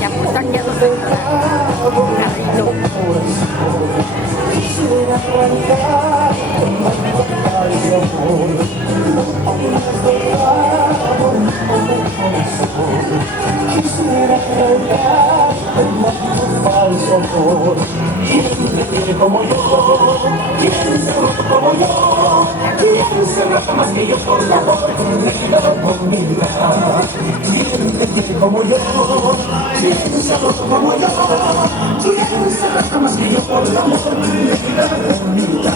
Ya putan ya como yo, ¿quién se roto como yo? ¿Quién se rota más que yo por la oportunidad con mi vida? ¿Quién te quiere como yo? ¿Quién se roto como yo? ¿Quién se rota más que yo por la oportunidad con mi vida?